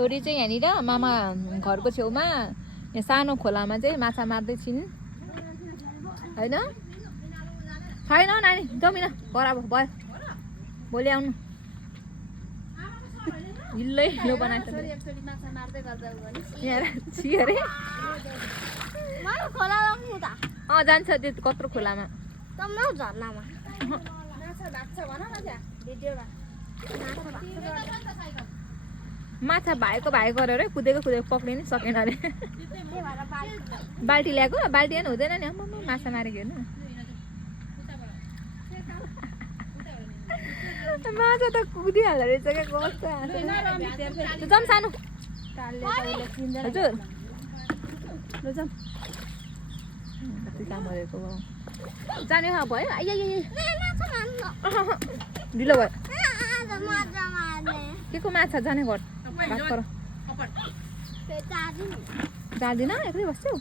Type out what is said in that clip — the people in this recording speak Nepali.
छोरी चाहिँ यहाँनिर मामा घरको छेउमा यहाँ सानो खोलामा चाहिँ माछा मार्दै छिन् होइन छैन नानी जमिन घर अब भयो भोलि आउनु हिल्लै हिलो बनाएको अरे जान्छ त्यो कत्रो खोलामा माछा भाएको गरेर कुदेको पक्रिनु सकेन अरे बाल्टी ल्याएको बाल्टी पनि हुँदैन नि माछा मारेको हेर्नु माछा त कुदिहाल्दो रहेछ क्या कस्तो जम सानो हजुर काम गरेको जाने भयो ढिलो भयो के को माछा जाने घर जाँदिन एक्लै बस्छु